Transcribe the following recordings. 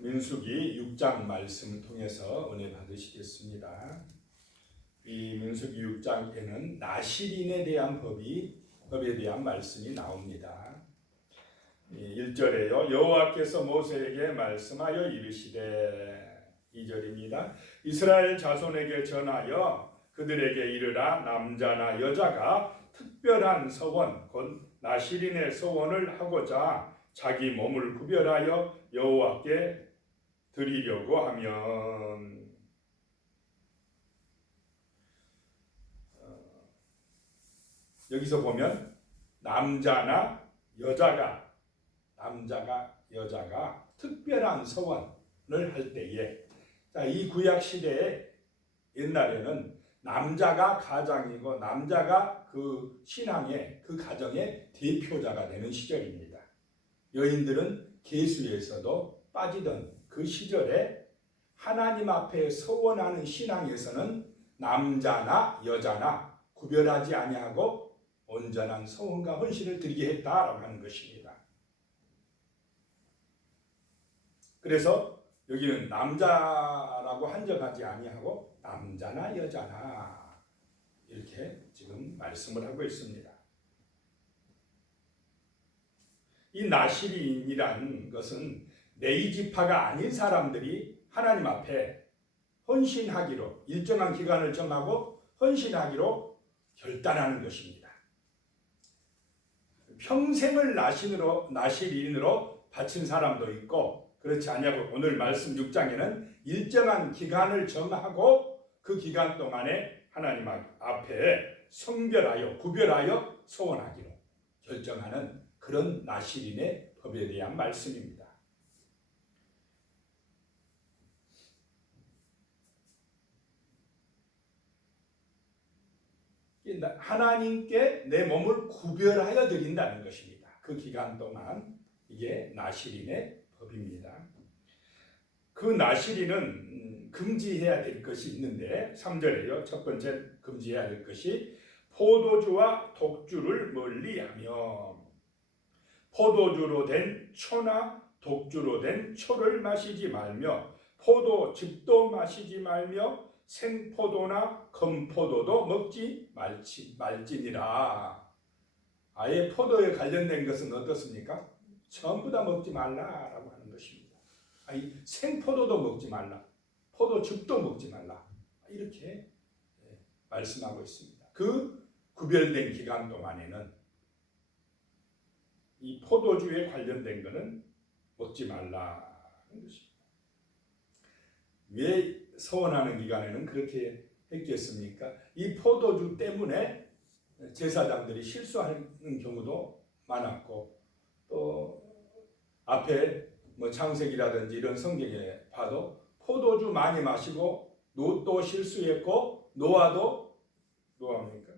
민수기 6장 말씀을 통해서 은혜 받으시겠습니다. 이 민수기 6장에는 나실인에 대한 법에 대한 말씀이 나옵니다. 1절에요. 여호와께서 모세에게 말씀하여 이르시되 2절입니다. 이스라엘 자손에게 전하여 그들에게 이르라. 남자나 여자가 특별한 서원 곧 나실인의 서원을 하고자 자기 몸을 구별하여 여호와께 드리려고 하면 여기서 보면 남자가 여자가 특별한 서원을 할 때에 이 구약 시대에 옛날에는 남자가 가장이고 남자가 그 신앙의 그 가정의 대표자가 되는 시절입니다. 여인들은 계수에서도 빠지던 그 시절에 하나님 앞에 서원하는 신앙에서는 남자나 여자나 구별하지 아니하고 온전한 서원과 헌신을 드리게 했다라고 하는 것입니다. 그래서 여기는 남자라고 한정하지 아니하고 남자나 여자나 이렇게 지금 말씀을 하고 있습니다. 이 나실인이라는 것은 레위 지파가 아닌 사람들이 하나님 앞에 헌신하기로 일정한 기간을 정하고 헌신하기로 결단하는 것입니다. 평생을 나실인으로 바친 사람도 있고 그렇지 않냐고 오늘 말씀 6장에는 일정한 기간을 정하고 그 기간 동안에 하나님 앞에 성별하여 구별하여 소원하기로 결정하는 그런 나실인의 법에 대한 말씀입니다. 하나님께 내 몸을 구별하여 드린다는 것입니다. 그 기간 동안 이게 나실인의 법입니다. 그 나실인은 금지해야 될 것이 있는데 3절에요. 첫 번째 금지해야 될 것이 포도주와 독주를 멀리하며 포도주로 된 초나 독주로 된 초를 마시지 말며 포도즙도 마시지 말며 생포도나 건포도도 먹지 말지니라. 아예 포도에 관련된 것은 어떻습니까? 전부 다 먹지 말라라고 하는 것입니다. 아니, 생포도도 먹지 말라. 포도즙도 먹지 말라. 이렇게 말씀하고 있습니다. 그 구별된 기간 동안에는 이 포도주에 관련된 것은 먹지 말라는 것입니다. 왜 서원하는 기간에는 그렇게 했겠습니까? 이 포도주 때문에 제사장들이 실수하는 경우도 많았고 또 앞에 창세기라든지 이런 성경에 봐도 포도주 많이 마시고 롯도 실수했고 노아입니까?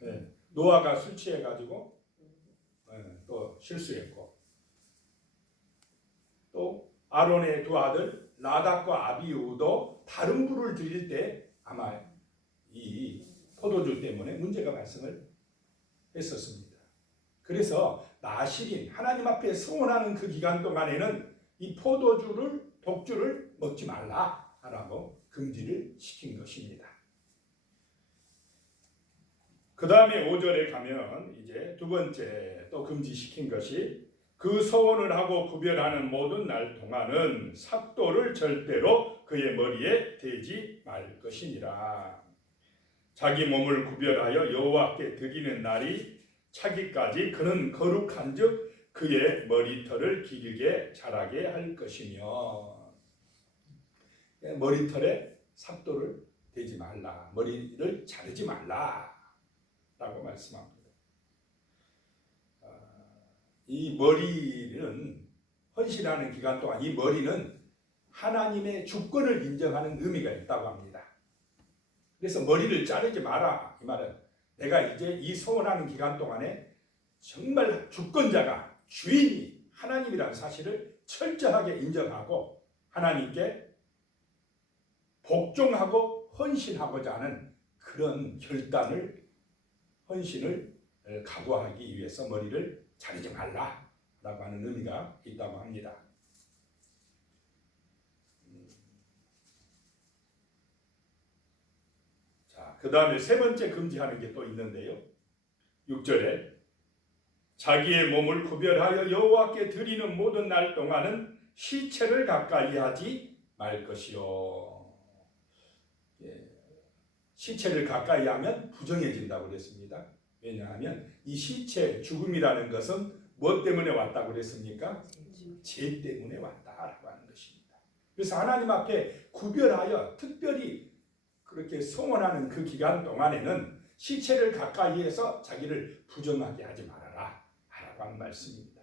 네. 노아가 술 취해가지고 또 실수했고 또 아론의 두 아들 나답과 아비우도 다른 불을 드릴 때 아마 이 포도주 때문에 문제가 발생을 했었습니다. 그래서 나실인 하나님 앞에 서원하는 그 기간 동안에는 이 독주를 먹지 말라라고 금지를 시킨 것입니다. 그 다음에 5절에 가면 이제 두 번째 또 금지시킨 것이 그 서원을 하고 구별하는 모든 날 동안은 삭도를 절대로 그의 머리에 대지 말 것이니라. 자기 몸을 구별하여 여호와께 드리는 날이 차기까지 그는 거룩한즉 그의 머리털을 길게 자라게 할 것이며 머리털에 삭도를 대지 말라. 머리를 자르지 말라. 라고 말씀합니다. 이 머리는 헌신하는 기간 동안 이 머리는 하나님의 주권을 인정하는 의미가 있다고 합니다. 그래서 머리를 자르지 마라. 이 말은 내가 이제 이 소원하는 기간 동안에 정말 주권자가 주인이 하나님이라는 사실을 철저하게 인정하고 하나님께 복종하고 헌신하고자 하는 그런 헌신을 각오하기 위해서 머리를 자르지 말라라고 하는 의미가 있다고 합니다. 그 다음에 세 번째 금지하는 게 또 있는데요. 6절에 자기의 몸을 구별하여 여호와께 드리는 모든 날 동안은 시체를 가까이 하지 말 것이요. 예, 시체를 가까이 하면 부정해진다고 그랬습니다. 왜냐하면 이 시체, 죽음이라는 것은 무엇 때문에 왔다고 그랬습니까? 죄 때문에 왔다라고 하는 것입니다. 그래서 하나님 앞에 구별하여 특별히 그렇게 성원하는 그 기간 동안에는 시체를 가까이 해서 자기를 부정하게 하지 말아라 라고 하는 말씀입니다.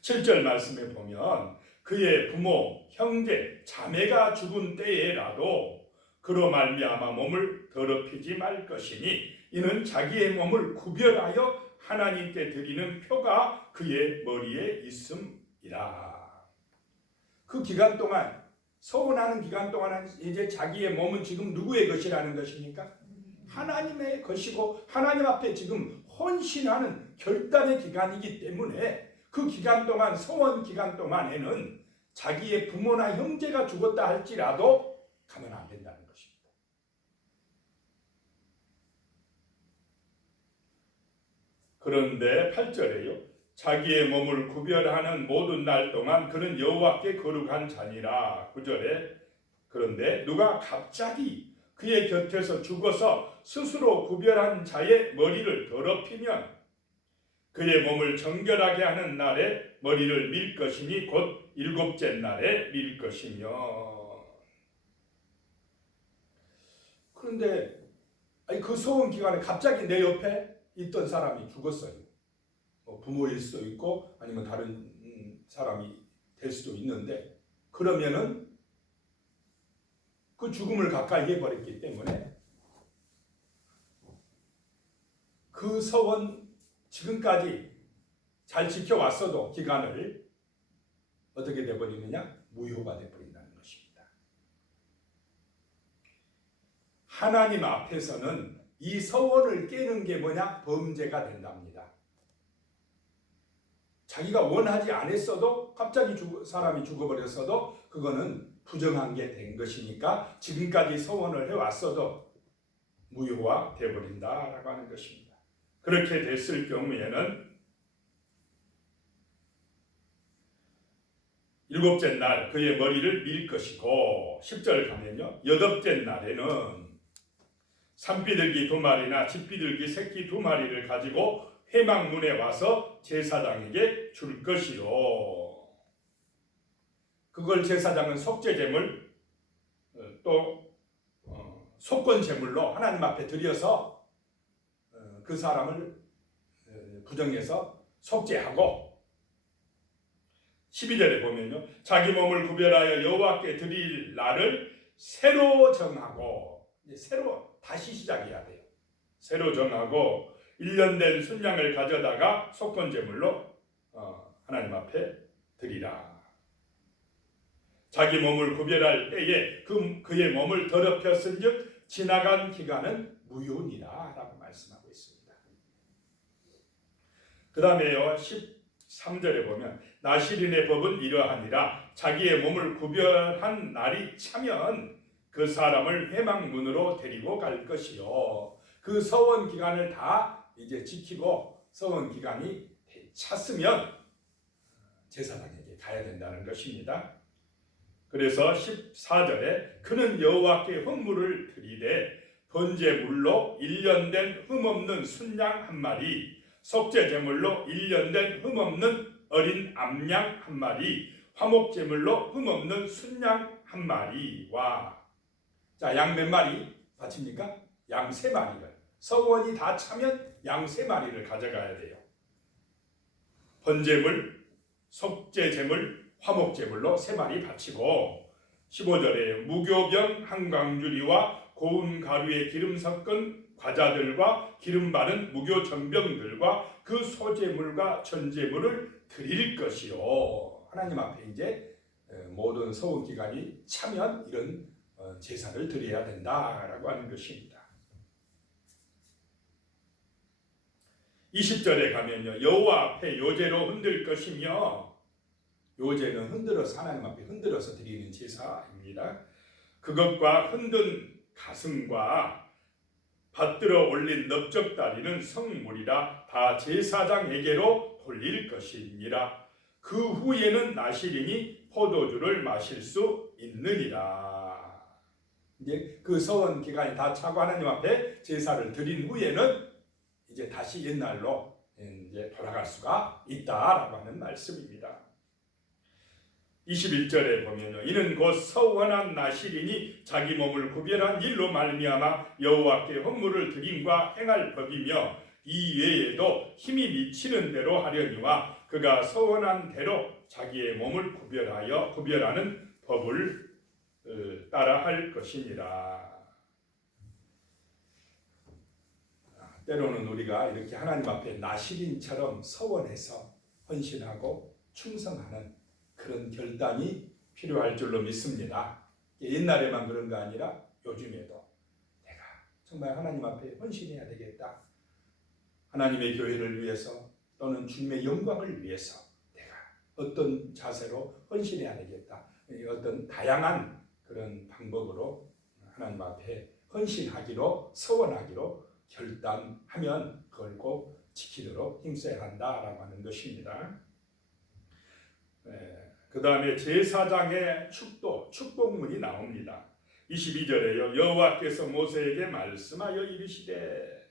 7절 말씀에 보면 그의 부모, 형제, 자매가 죽은 때에라도 그로 말미암아 몸을 더럽히지 말 것이니 이는 자기의 몸을 구별하여 하나님께 드리는 표가 그의 머리에 있음이라. 그 기간 동안, 서원하는 기간 동안은 이제 자기의 몸은 지금 누구의 것이라는 것입니까? 하나님의 것이고 하나님 앞에 지금 헌신하는 결단의 기간이기 때문에 그 기간 동안, 서원 기간 동안에는 자기의 부모나 형제가 죽었다 할지라도 가면 안 된다는 것입니다. 그런데 8절에요. 자기의 몸을 구별하는 모든 날 동안 그는 여호와께 거룩한 자니라. 9절에 그런데 누가 갑자기 그의 곁에서 죽어서 스스로 구별한 자의 머리를 더럽히면 그의 몸을 정결하게 하는 날에 머리를 밀 것이니 곧 일곱째 날에 밀 것이며. 그런데 그 소원 기간에 갑자기 내 옆에 있던 사람이 죽었어요. 부모일 수도 있고 아니면 다른 사람이 될 수도 있는데, 그러면은 그 죽음을 가까이 해버렸기 때문에 그 서원 지금까지 잘 지켜왔어도 기간을 어떻게 돼버리느냐? 무효가 돼버린다는 것입니다. 하나님 앞에서는 이 서원을 깨는 게 뭐냐? 범죄가 된답니다. 자기가 원하지 않았어도 갑자기 사람이 죽어버렸어도 그거는 부정한 게 된 것이니까 지금까지 서원을 해왔어도 무효화 되어버린다라고 하는 것입니다. 그렇게 됐을 경우에는 일곱째 날 그의 머리를 밀 것이고, 10절 가면요, 여덟째 날에는 산비둘기 2마리나 집비둘기 새끼 2마리를 가지고 회막문에 와서 제사장에게 줄 것이요. 그걸 제사장은 속죄제물 또 속건제물로 하나님 앞에 드려서 그 사람을 부정해서 속죄하고, 12절에 보면요, 자기 몸을 구별하여 여호와께 드릴 날을 새로 정하고, 새로 다시 시작해야 돼요. 새로 정하고 1년 된 순양을 가져다가 속건제물로 하나님 앞에 드리라. 자기 몸을 구별할 때에 그의 몸을 더럽혔은즉 지나간 기간은 무효니라 라고 말씀하고 있습니다. 그 다음에요, 13절에 보면 나시린의 법은 이러하니라. 자기의 몸을 구별한 날이 차면 그 사람을 회막문으로 데리고 갈 것이요. 그 서원 기간을 다 이제 지키고 서원 기간이 찼으면 제사장에게 가야 된다는 것입니다. 그래서 14절에 그는 여호와께 헌물을 드리되 번제물로 1년 된 흠없는 순양 1마리, 속죄제물로 1년 된 흠없는 어린 암양 1마리, 화목제물로 흠없는 순양 1마리와, 자, 양 몇 마리 바칩니까? 양 3마리를, 서원이 다 차면 양 3마리를 가져가야 돼요. 번제물, 속죄제물, 화목제물로 3마리 바치고, 15절에 무교병 한 광주리와 고운 가루에 기름 섞은 과자들과 기름 바른 무교 전병들과 그 소제물과 전제물을 드릴 것이요. 하나님 앞에 이제 모든 서원 기간이 차면 이런 제사를 드려야 된다라고 하는 것입니다. 20절에 가면요, 여호와 앞에 요제로 흔들 것이며, 요제는 흔들어서 하나님 앞에 흔들어서 드리는 제사입니다. 그것과 흔든 가슴과 받들어 올린 넓적다리는 성물이라 다 제사장에게로 돌릴 것이니라. 그 후에는 나시린이 포도주를 마실 수 있느니라. 이제 그 서원 기간이 다 차고 하나님 앞에 제사를 드린 후에는 이제 다시 옛날로 이제 돌아갈 수가 있다라고 하는 말씀입니다. 21절에 보면요, 이는 곧 서원한 나시린이 자기 몸을 구별한 일로 말미암아 여호와께 헌물을 드림과 행할 법이며 이 외에도 힘이 미치는 대로 하려니와 그가 서원한 대로 자기의 몸을 구별하는 법을 따라할 것이니라. 때로는 우리가 이렇게 하나님 앞에 나시린처럼 서원해서 헌신하고 충성하는 그런 결단이 필요할 줄로 믿습니다. 옛날에만 그런 거 아니라 요즘에도 내가 정말 하나님 앞에 헌신해야 되겠다. 하나님의 교회를 위해서 또는 주님의 영광을 위해서 내가 어떤 자세로 헌신해야 되겠다. 어떤 다양한 그런 방법으로 하나님 앞에 헌신하기로 서원하기로 결단하면 그걸 꼭 지키도록 힘써야 한다라고 하는 것입니다. 그 다음에 제사장의 축복문이 나옵니다. 22절에요. 여호와께서 모세에게 말씀하여 이르시되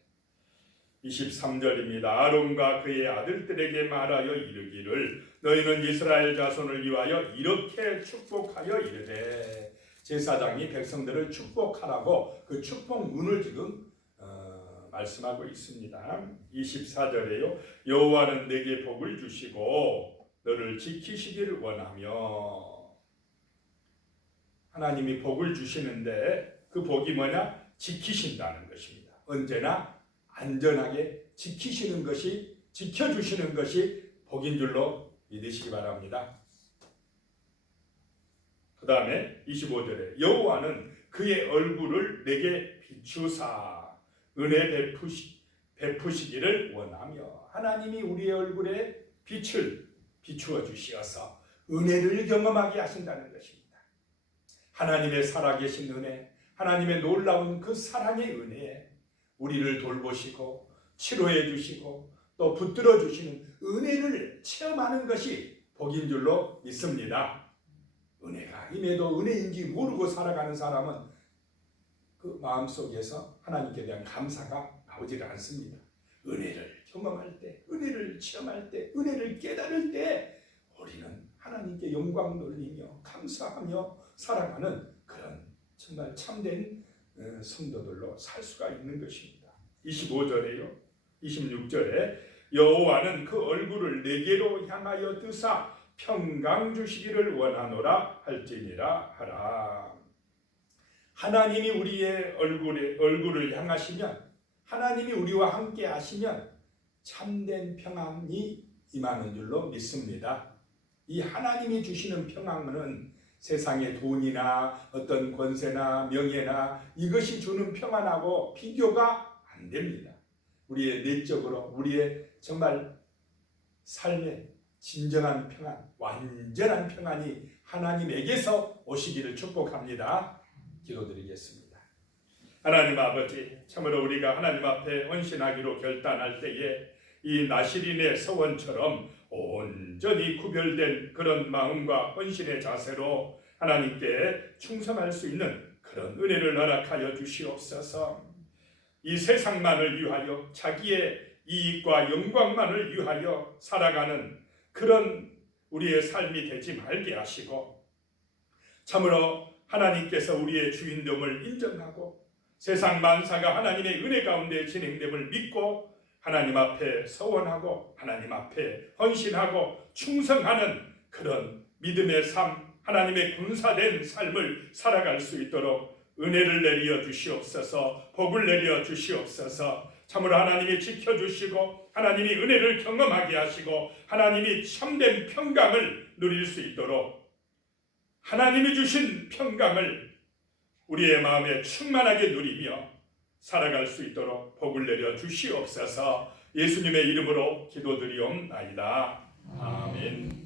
23절입니다. 아론과 그의 아들들에게 말하여 이르기를 너희는 이스라엘 자손을 위하여 이렇게 축복하여 이르되 제사장이 백성들을 축복하라고 그 축복문을 지금 말씀하고 있습니다. 24절에요. 여호와는 내게 복을 주시고 너를 지키시기를 원하며. 하나님이 복을 주시는데 그 복이 뭐냐? 지키신다는 것입니다. 언제나 안전하게 지키시는 것이, 지켜주시는 것이 복인 줄로 믿으시기 바랍니다. 그 다음에 25절에 여호와는 그의 얼굴을 내게 비추사 은혜 베푸시기를 원하며. 하나님이 우리의 얼굴에 빛을 비추어 주시어서 은혜를 경험하게 하신다는 것입니다. 하나님의 살아계신 은혜, 하나님의 놀라운 그 사랑의 은혜에 우리를 돌보시고 치료해 주시고 또 붙들어 주시는 은혜를 체험하는 것이 복인 줄로 믿습니다. 은혜가 임해도 은혜인지 모르고 살아가는 사람은 그 마음속에서 하나님께 대한 감사가 나오지가 않습니다. 은혜를 경험할 때, 은혜를 체험할 때, 은혜를 깨달을 때 우리는 하나님께 영광 돌리며 감사하며 살아가는 그런 정말 참된 성도들로 살 수가 있는 것입니다. 25절에요. 26절에 여호와는 그 얼굴을 내게로 향하여 드사 평강 주시기를 원하노라 할지니라 하라. 하나님이 우리의 얼굴을 향하시면, 하나님이 우리와 함께 하시면 참된 평안이 임하는 줄로 믿습니다. 이 하나님이 주시는 평안은 세상의 돈이나 어떤 권세나 명예나 이것이 주는 평안하고 비교가 안 됩니다. 우리의 내적으로 우리의 정말 삶의 진정한 평안, 완전한 평안이 하나님에게서 오시기를 축복합니다. 기도드리겠습니다. 하나님 아버지, 참으로 우리가 하나님 앞에 헌신하기로 결단할 때에 이 나시린의 서원처럼 온전히 구별된 그런 마음과 헌신의 자세로 하나님께 충성할 수 있는 그런 은혜를 허락하여 주시옵소서. 이 세상만을 위하여 자기의 이익과 영광만을 위하여 살아가는 그런 우리의 삶이 되지 말게 하시고, 참으로 하나님께서 우리의 주인됨을 인정하고 세상 만사가 하나님의 은혜 가운데 진행됨을 믿고 하나님 앞에 서원하고 하나님 앞에 헌신하고 충성하는 그런 믿음의 삶, 하나님의 군사된 삶을 살아갈 수 있도록 은혜를 내려 주시옵소서. 복을 내려 주시옵소서. 참으로 하나님이 지켜주시고 하나님이 은혜를 경험하게 하시고 하나님이 참된 평강을 누릴 수 있도록 하나님이 주신 평강을 우리의 마음에 충만하게 누리며 살아갈 수 있도록 복을 내려 주시옵소서. 예수님의 이름으로 기도드리옵나이다. 아멘.